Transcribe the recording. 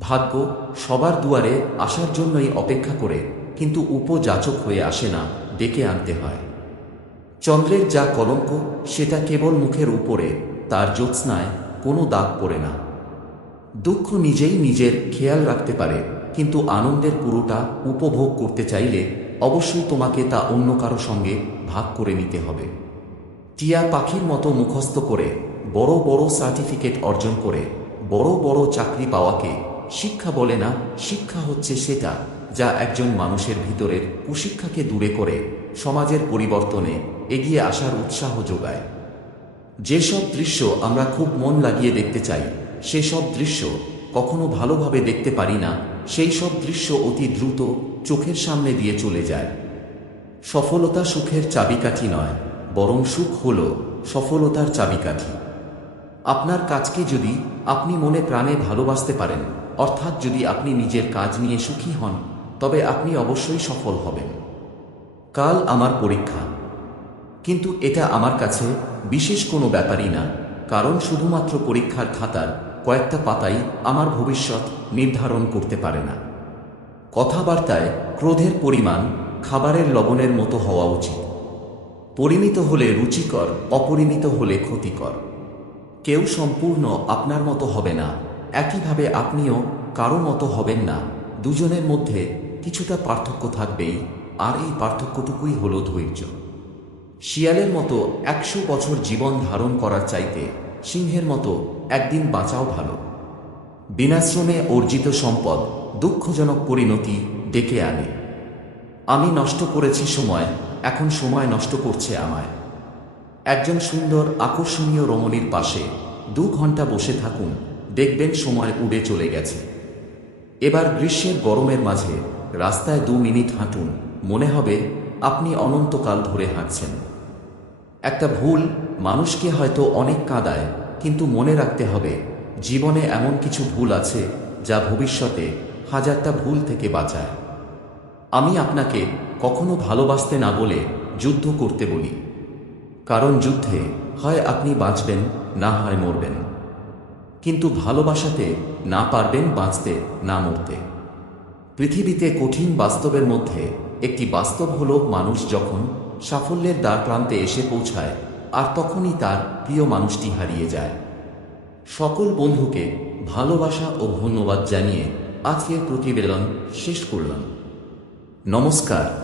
ভাগ্য সবার দুয়ারে আসার জন্যই অপেক্ষা করে, কিন্তু উপযাচক হয়ে আসে না, ডেকে আনতে হয়। চন্দ্রের যা কলঙ্ক, সেটা কেবল মুখের উপরে, তার জ্যোৎস্নায় কোনো দাগ পড়ে না। দুঃখ নিজেই নিজের খেয়াল রাখতে পারে, কিন্তু আনন্দের পুরোটা উপভোগ করতে চাইলে অবশ্যই তোমাকে তা অন্য কারও সঙ্গে ভাগ করে নিতে হবে। টিয়া পাখির মতো মুখস্থ করে, বড় বড় সার্টিফিকেট অর্জন করে, বড় বড় চাকরি পাওয়াকে শিক্ষা বলে না, শিক্ষা হচ্ছে সেটা যা একজন মানুষের ভিতরের কুশিক্ষাকে দূরে করে সমাজের পরিবর্তনে এগিয়ে আসার উৎসাহ যোগায়। যেসব দৃশ্য আমরা খুব মন লাগিয়ে দেখতে চাই, সেসব দৃশ্য কখনো ভালোভাবে দেখতে পারি না সেই সব দৃশ্য অতি দ্রুত চোখের সামনে দিয়ে চলে যায়। সফলতা সুখের চাবিকাঠি নয়, বরং সুখ হল সফলতার চাবিকাঠি। আপনার কাজকে যদি আপনি মনে প্রাণে ভালোবাসতে পারেন, অর্থাৎ যদি আপনি নিজের কাজ নিয়ে সুখী হন, তবে আপনি অবশ্যই সফল হবেন। কাল আমার পরীক্ষা। কিন্তু এটা আমার কাছে বিশেষ কোনো ব্যাপারই না, কারণ শুধুমাত্র পরীক্ষার খাতার কয়েকটা পাতাই আমার ভবিষ্যৎ নির্ধারণ করতে পারে না। কথাবার্তায় ক্রোধের পরিমাণ খাবারের লবণের মতো হওয়া উচিত। পরিমিত হলে রুচিকর অপরিমিত হলে ক্ষতিকর। কেউ সম্পূর্ণ আপনার মতো হবে না। একইভাবে আপনিও কারও মতো হবেন না। দুজনের মধ্যে কিছুটা পার্থক্য থাকবেই, আর এই পার্থক্যটুকুই হলো ধৈর্য। শিয়ালের মতো একশো বছর জীবন ধারণ করার চাইতে সিংহের মতো একদিন বাঁচাও ভালো। বিনাশ্রমে অর্জিত সম্পদ দুঃখজনক পরিণতি ডেকে আনে। আমি নষ্ট করেছি সময়, এখন সময় নষ্ট করছে আমায়। একজন সুন্দর, আকর্ষণীয় রমণীর পাশে দু ঘণ্টা বসে থাকুন, দেখবেন সময় উড়ে চলে গেছে। এবার গ্রীষ্মের গরমের মাঝে রাস্তায় দু মিনিট হাঁটুন, মনে হবে আপনি অনন্তকাল ধরে হাঁটছেন। একটা ভুল, মানুষকে হয়তো অনেক কাঁদায়, কিন্তু মনে রাখতে হবে, জীবনে এমন কিছু ভুল আছে যা ভবিষ্যতে হাজারটা ভুল থেকে বাঁচায়। আমি আপনাকে কখনো ভালোবাসতে না বলে যুদ্ধ করতে বলি। কারণ যুদ্ধে হয় আপনি বাঁচবেন, না হয় মরবেন। কিন্তু ভালোবাসাতে না পারবেন বাঁচতে, না মরতে। পৃথিবীতে কঠিন বাস্তবের মধ্যে একটি বাস্তব হল মানুষ যখন সাফল্যের দ্বার প্রান্তে এসে পৌঁছায় আর তখনই তার প্রিয় মানুষটি হারিয়ে যায়। সকল বন্ধুকে ভালোবাসা ও ধন্যবাদ জানিয়ে আজকের প্রতিবেদন শেষ করলাম। নমস্কার।